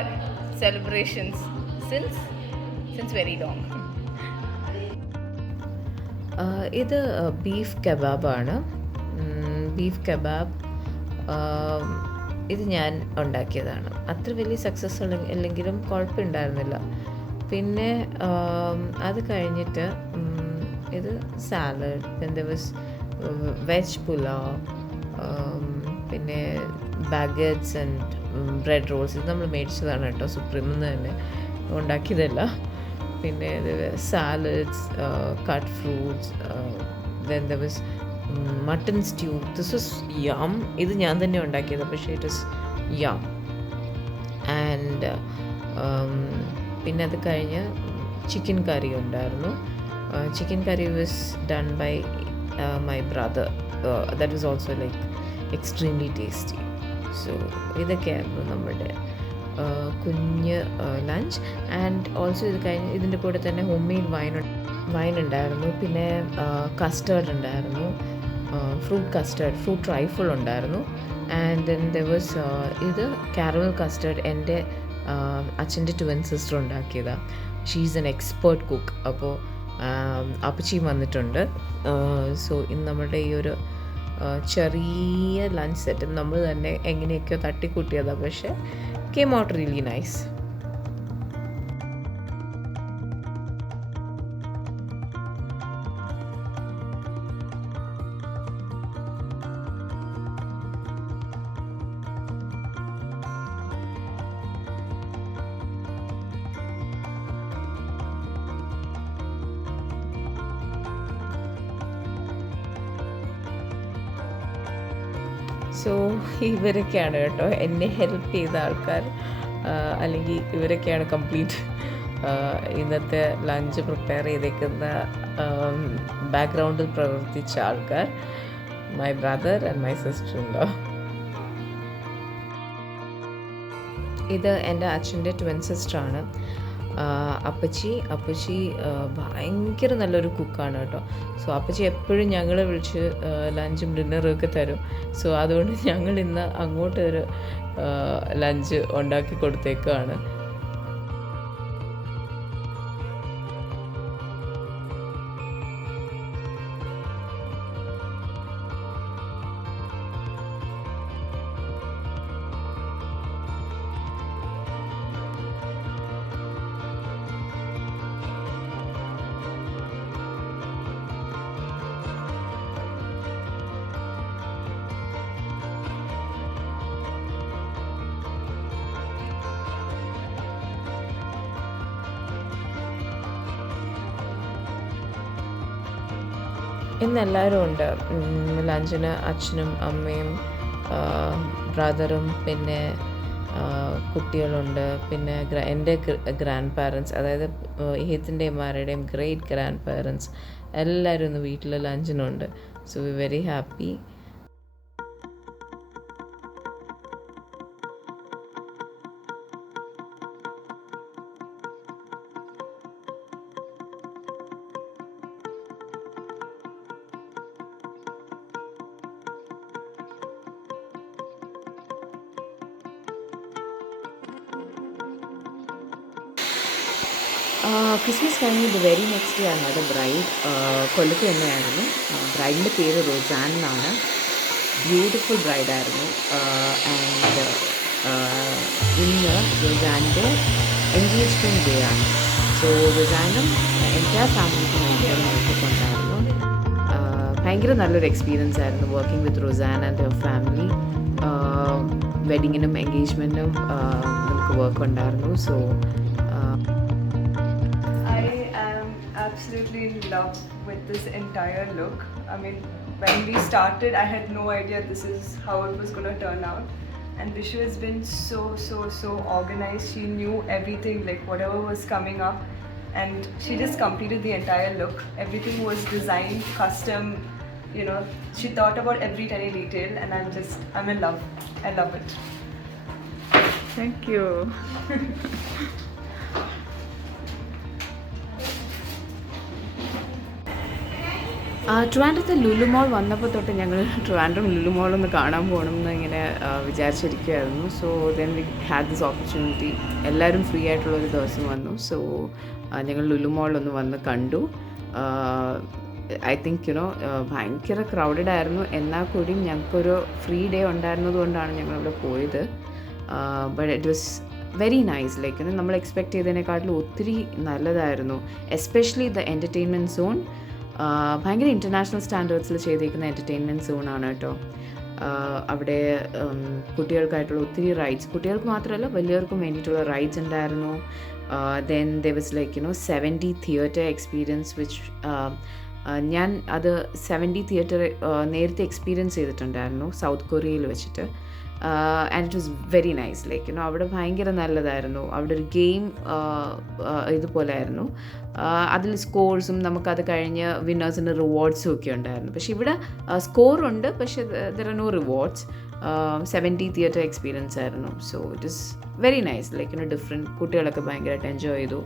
celebrations since very long. ഇത് ബീഫ് കബാബാണ്. ബീഫ് കബാബ് ഇത് ഞാൻ ഉണ്ടാക്കിയതാണ്. അത്ര വലിയ സക്സസ് അല്ലെങ്കിലും കുഴപ്പമുണ്ടായിരുന്നില്ല. പിന്നെ അത് കഴിഞ്ഞിട്ട് ഇത് salad, then there was veg pulao, പിന്നെ ബാഗറ്റ്സ് ആൻഡ് ബ്രെഡ് റോൾസ്. ഇത് നമ്മൾ മേടിച്ചതാണ് കേട്ടോ, സുപ്രീമിൽ നിന്ന് തന്നെ, ഉണ്ടാക്കിയതല്ല. പിന്നെ ഇത് salads, cut fruits, then there was mutton stew. This was യം. ഇത് ഞാൻ തന്നെ ഉണ്ടാക്കിയത്, പക്ഷേ ഇറ്റ് വാസ് യം. ആൻഡ് പിന്നെ അത് കഴിഞ്ഞ് ചിക്കൻ കറി ഉണ്ടായിരുന്നു. Chicken curry was done by my brother. That was also like extremely tasty. So ഇതൊക്കെയായിരുന്നു നമ്മുടെ കുഞ്ഞ് ലഞ്ച്. ആൻഡ് ഓൾസോ ഇത് കഴിഞ്ഞ് ഇതിൻ്റെ കൂടെ തന്നെ ഹോം മെയ്ഡ് വൈൻ ഉണ്ടായിരുന്നു. പിന്നെ കസ്റ്റേർഡ് ഉണ്ടായിരുന്നു, ഫ്രൂട്ട് കസ്റ്റേർഡ്, ഫ്രൂട്ട് ട്രൈഫിൾ ഉണ്ടായിരുന്നു. ആൻഡ് ദെൻ ദെർ വാസ് ഇത് കാരമൽ കസ്റ്റേർഡ് എൻ്റെ അച്ഛൻ്റെ ട്വിൻ സിസ്റ്റർ ഉണ്ടാക്കിയതാണ്. She is an expert cook. അപ്പോൾ അപ്പച്ചിയും വന്നിട്ടുണ്ട്. സോ ഇന്ന് നമ്മുടെ ഈ ഒരു ചെറിയ ലഞ്ച് സെറ്റ് നമ്മൾ തന്നെ എങ്ങനെയൊക്കെയോ തട്ടിക്കൂട്ടിയതാണ്, പക്ഷേ came out really nice. So ഇവരൊക്കെയാണ് കേട്ടോ എന്നെ ഹെൽപ്പ് ചെയ്ത ആൾക്കാർ, അല്ലെങ്കിൽ ഇവരൊക്കെയാണ് കംപ്ലീറ്റ് ഇന്നത്തെ ലഞ്ച് പ്രിപ്പയർ ചെയ്തേക്കുന്ന ബാക്ക്ഗ്രൗണ്ടിൽ പ്രവർത്തിച്ച ആൾക്കാർ. My brother and my sister in law. ഇത് എൻ്റെ അച്ഛൻ്റെ ട്വിൻ സിസ്റ്ററാണ് അപ്പച്ചി. അപ്പച്ചി ഭയങ്കര നല്ലൊരു കുക്കാണ് കേട്ടോ. സോ അപ്പച്ചി എപ്പോഴും ഞങ്ങളെ വിളിച്ച് ലഞ്ചും ഡിന്നറും ഒക്കെ തരും. സോ അതുകൊണ്ട് ഞങ്ങൾ ഇന്ന് അങ്ങോട്ടൊരു ലഞ്ച് ഉണ്ടാക്കി കൊടുത്തേക്കാണ്. ഇന്ന് എല്ലാവരും ഉണ്ട് ലഞ്ചിന്. അച്ഛനും അമ്മയും ബ്രദറും പിന്നെ കുട്ടികളുണ്ട്. പിന്നെ എൻ്റെ ഗ്രാൻഡ് പാരൻസ്, അതായത് ഇഹത്തിൻ്റെയും ആരുടെയും ഗ്രേറ്റ് ഗ്രാൻഡ് പാരൻസ് എല്ലാവരും ഇന്ന് വീട്ടിൽ ലഞ്ചിനുണ്ട്. So we very happy. Christmas കഴിഞ്ഞ് ദ വെരി നെക്സ്റ്റ് ഡേ ആണ് ബ്രൈഡ്. കൊല്ലത്ത് തന്നെയായിരുന്നു. ബ്രൈഡിൻ്റെ പേര് റൊസാൻ എന്നാണ്. ബ്യൂട്ടിഫുൾ ബ്രൈഡായിരുന്നു. ആൻഡ് ഇന്ന് റൊസാൻ്റെ എൻഗേജ്മെൻറ്റ് ഡേ ആണ്. സോ റൊസാനും എൻ്റെ ഫാമിലിക്ക് നോക്കിക്കൊണ്ടായിരുന്നു. ഭയങ്കര നല്ലൊരു എക്സ്പീരിയൻസ് ആയിരുന്നു working with Rosan and her family. വെഡിങ്ങിനും എൻഗേജ്മെൻറ്റിനും നമുക്ക് വർക്ക് ഉണ്ടായിരുന്നു. സോ absolutely in love with this entire look. I mean, when we started, I had no idea this is how it was going to turn out. And Vishu has been so organized. She knew everything, like whatever was coming up, and she just completed the entire look. Everything was designed, custom, you know. She thought about every tiny detail, and I'm in love. I love it. Thank you. ട്രിവാൻഡ്രത്ത് ലുലു മോൾ വന്നപ്പോൾ തൊട്ട് ഞങ്ങൾ ട്രിവാൻഡ്രം ലുലു മോളൊന്ന് കാണാൻ പോകണമെന്ന് ഇങ്ങനെ വിചാരിച്ചിരിക്കുമായിരുന്നു. So then we had this opportunity. എല്ലാവരും ഫ്രീ ആയിട്ടുള്ളൊരു ദിവസം വന്നു. സോ ഞങ്ങൾ ലുലു മോളിലൊന്ന് വന്ന് കണ്ടു. ഐ തിങ്ക് ഭയങ്കര ക്രൗഡഡ് ആയിരുന്നു. എന്നാൽ കൂടിയും ഞങ്ങൾക്കൊരു ഫ്രീ ഡേ ഉണ്ടായിരുന്നത് കൊണ്ടാണ് ഞങ്ങളിവിടെ പോയത്. But it was very nice. Like നമ്മൾ എക്സ്പെക്റ്റ് ചെയ്തതിനെക്കാട്ടിലും ഒത്തിരി നല്ലതായിരുന്നു. എസ്പെഷ്യലി ദ എൻ്റർടൈൻമെൻറ്റ് സോൺ ഭയങ്കര ഇൻ്റർനാഷണൽ സ്റ്റാൻഡേർഡ്സിൽ ചെയ്തേക്കുന്ന എൻ്റർടൈൻമെൻറ്റ് സോണാണ് കേട്ടോ. അവിടെ കുട്ടികൾക്കായിട്ടുള്ള ഒത്തിരി റൈഡ്സ്, കുട്ടികൾക്ക് മാത്രമല്ല വലിയവർക്കും വേണ്ടിയിട്ടുള്ള റൈഡ്സ് ഉണ്ടായിരുന്നു. Then there was like 70 theatre experience which ഞാൻ അത് 70 തിയേറ്റർ നേരത്തെ എക്സ്പീരിയൻസ് ചെയ്തിട്ടുണ്ടായിരുന്നു സൗത്ത് കൊറിയയിൽ വെച്ചിട്ട്. And it was very nice. Like അവിടെ ഭയങ്കര നല്ലതായിരുന്നു. അവിടെ ഒരു ഗെയിം ഇതുപോലെ ആയിരുന്നു. അതിൽ സ്കോർസും നമുക്കത് കഴിഞ്ഞ് വിന്നേഴ്സിന് റിവാർഡ്സും ഒക്കെ ഉണ്ടായിരുന്നു. പക്ഷെ ഇവിടെ സ്കോറുണ്ട്, പക്ഷെ there are no rewards. 70 theatre experience ആയിരുന്നു. So it is very nice. Like different. കുട്ടികളൊക്കെ ഭയങ്കരമായിട്ട് എൻജോയ് ചെയ്തു.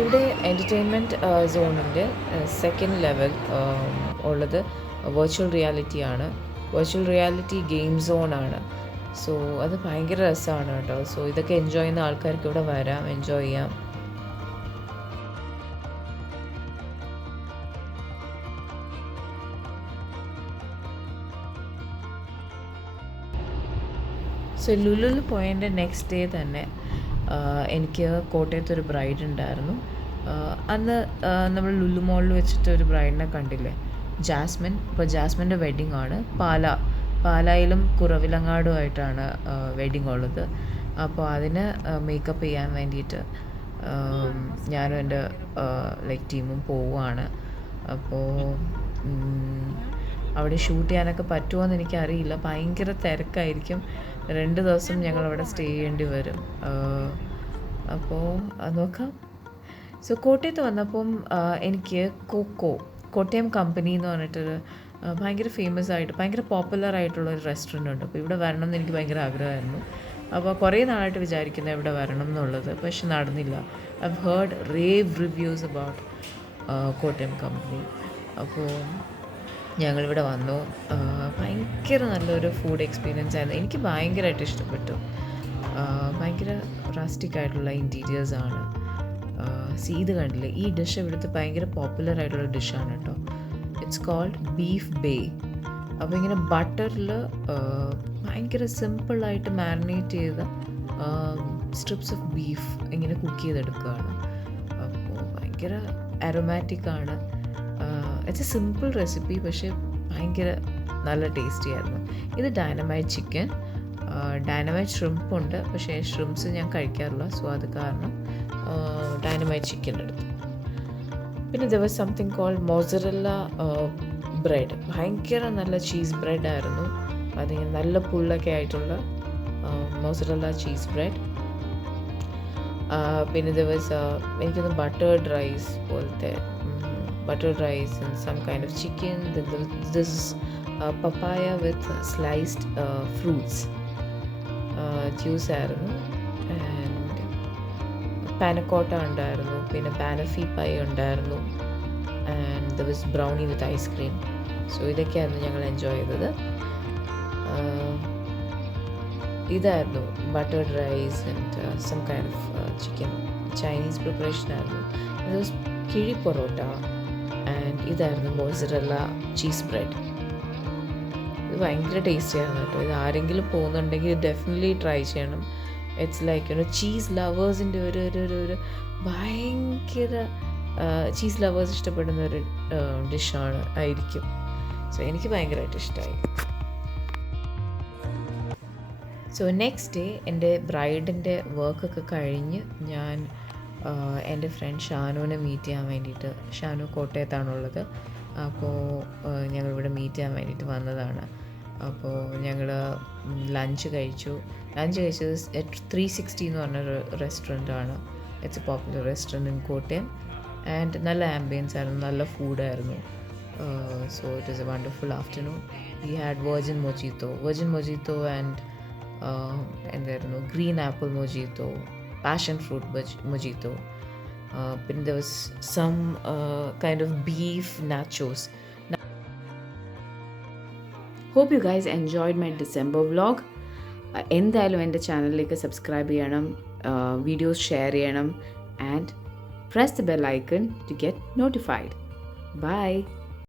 ഇവിടെ എൻ്റർടൈൻമെൻറ്റ് സോണിൻ്റെ സെക്കൻഡ് ലെവൽ ഉള്ളത് വെർച്വൽ റിയാലിറ്റിയാണ്. വെർച്വൽ റിയാലിറ്റി ഗെയിം സോണാണ്. സോ അത് ഭയങ്കര രസമാണ് കേട്ടോ. സോ ഇതൊക്കെ എൻജോയ് ചെയ്യുന്ന ആൾക്കാർക്ക് ഇവിടെ വരാം, എൻജോയ് ചെയ്യാം. സോ ലുലുവിൽ പോയതിൻ്റെ നെക്സ്റ്റ് ഡേ തന്നെ എനിക്ക് കോട്ടയത്തൊരു ബ്രൈഡ് ഉണ്ടായിരുന്നു. അന്ന് നമ്മൾ ലുലു മോളിൽ വെച്ചിട്ട് ഒരു ബ്രൈഡിനെ കണ്ടില്ലേ, ജാസ്മിൻ. ഇപ്പോൾ ജാസ്മിൻ്റെ വെഡ്ഡിങ് ആണ്. പാലായിലും കുറവിലങ്ങാടുമായിട്ടാണ് വെഡ്ഡിങ് ഉള്ളത്. അപ്പോൾ അതിന് മേക്കപ്പ് ചെയ്യാൻ വേണ്ടിയിട്ട് ഞാനും എൻ്റെ ടീമും പോവുകയാണ്. അപ്പോൾ അവിടെ ഷൂട്ട് ചെയ്യാനൊക്കെ പറ്റുമോ എന്ന് എനിക്കറിയില്ല. ഭയങ്കര തിരക്കായിരിക്കും. 2 ദിവസം ഞങ്ങളവിടെ സ്റ്റേ ചെയ്യേണ്ടി വരും. അപ്പോൾ അത് നോക്കാം. സോ കോട്ടയത്ത് വന്നപ്പം എനിക്ക് കോട്ടയം കമ്പനി എന്ന് പറഞ്ഞിട്ടൊരു ഭയങ്കര ഫേമസ് ആയിട്ട് ഭയങ്കര പോപ്പുലർ ആയിട്ടുള്ളൊരു റെസ്റ്റോറൻ്റ് ഉണ്ട്. അപ്പോൾ ഇവിടെ വരണം എന്ന് എനിക്ക് ഭയങ്കര ആഗ്രഹമായിരുന്നു. അപ്പോൾ കുറേ നാളായിട്ട് വിചാരിക്കുന്നത് ഇവിടെ വരണം എന്നുള്ളത്, പക്ഷെ നടന്നില്ല. I have heard rave reviews about Kottayam company. അപ്പോൾ ഞങ്ങളിവിടെ വന്നു. ഭയങ്കര നല്ലൊരു ഫുഡ് എക്സ്പീരിയൻസ് ആയിരുന്നു. എനിക്ക് ഭയങ്കരമായിട്ട് ഇഷ്ടപ്പെട്ടു. ഭയങ്കര റസ്റ്റിക് ആയിട്ടുള്ള ഇൻറ്റീരിയേഴ്സാണ്. ഇത് കണ്ടില്ലേ, ഈ ഡിഷ് ഇവിടുത്തെ ഭയങ്കര പോപ്പുലർ ആയിട്ടുള്ള ഡിഷാണ് കേട്ടോ. It's called beef bay. അപ്പോൾ ഇങ്ങനെ ബട്ടറിൽ ഭയങ്കര സിമ്പിളായിട്ട് മാരിനേറ്റ് ചെയ്ത സ്ട്രിപ്സ് ഓഫ് ബീഫ് ഇങ്ങനെ കുക്ക് ചെയ്തെടുക്കുകയാണ്. അപ്പോൾ ഭയങ്കര അരോമാറ്റിക്കാണ്. ഇറ്റ്സ് എ സിമ്പിൾ റെസിപ്പി, പക്ഷേ ഭയങ്കര നല്ല ടേസ്റ്റി ആയിരുന്നു. ഇത് ഡൈനമൈറ്റ് ചിക്കൻ, ഡൈനമൈറ്റ് ഷ്രിംപ്പ് ഉണ്ട്, പക്ഷേ ഷ്രിംപ്സ് ഞാൻ കഴിക്കാറില്ല. സോ അത് കാരണം ഡൈനമൈറ്റ് ചിക്കൻ എടുത്തു. പിന്നെ there was something called mozzarella bread. ഭയങ്കര നല്ല ചീസ് ബ്രെഡായിരുന്നു. അതിങ്ങനെ നല്ല പുള്ളൊക്കെ ആയിട്ടുള്ള മോസറല്ല ചീസ് ബ്രെഡ്. പിന്നെ ദർ വാസ് എനിക്കൊന്ന് ബട്ടേർഡ് റൈസ് പോലത്തെ buttered rice and some kind of chicken. This is papaya with sliced fruits juice ആയിരുന്നു. ആൻഡ് പാനക്കോട്ട ഉണ്ടായിരുന്നു. പിന്നെ പാനഫി പൈ ഉണ്ടായിരുന്നു. And there was brownie with ice cream. So ഇതൊക്കെയായിരുന്നു ഞങ്ങൾ enjoy ചെയ്തത്. ഇതായിരുന്നു buttered rice and some kind of chicken, Chinese preparation ആയിരുന്നു. ഇത് വാസ് കിഴി പൊറോട്ട. ആൻഡ് ഇതായിരുന്നു മോസറല്ല ചീസ് ബ്രെഡ്. ഇത് ഭയങ്കര ടേസ്റ്റി ആയിരുന്നു കേട്ടോ. ഇത് ആരെങ്കിലും പോകുന്നുണ്ടെങ്കിൽ ഡെഫിനറ്റ്ലി ട്രൈ ചെയ്യണം. ഇറ്റ്സ് ലൈക്ക് ചീസ് ലവേഴ്സിൻ്റെ ഒരു ഭയങ്കര ചീസ് ലവേഴ്സ് ഇഷ്ടപ്പെടുന്ന ഒരു ഡിഷാണ് ആയിരിക്കും. സോ എനിക്ക് ഭയങ്കരമായിട്ട് ഇഷ്ടമായി. സോ നെക്സ്റ്റ് ഡേ എൻ്റെ ബ്രൈഡിൻ്റെ വർക്കൊക്കെ കഴിഞ്ഞ് ഞാൻ എൻ്റെ ഫ്രണ്ട് ഷാനുവിനെ മീറ്റ് ചെയ്യാൻ വേണ്ടിയിട്ട്, ഷാനു കോട്ടയത്താണുള്ളത്. അപ്പോൾ ഞങ്ങളിവിടെ മീറ്റ് ചെയ്യാൻ വേണ്ടിയിട്ട് വന്നതാണ്. അപ്പോൾ ഞങ്ങൾ ലഞ്ച് കഴിച്ചത് 360 എന്ന് പറഞ്ഞൊരു റെസ്റ്റോറൻ്റാണ്. It's a popular restaurant in Kottayam. And നല്ല ആംബിയൻസ് ആയിരുന്നു, നല്ല ഫുഡായിരുന്നു. So it is a wonderful afternoon. We had virgin mojito and എന്തായിരുന്നു green apple mojito, passion fruit mojito. Then there was some kind of beef nachos. Hope you guys enjoyed my December vlog. എന്തായാലും എൻ്റെ ചാനലിലേക്ക് subscribe ചെയ്യണം, videos share ചെയ്യണം, and press the bell icon to get notified. Bye.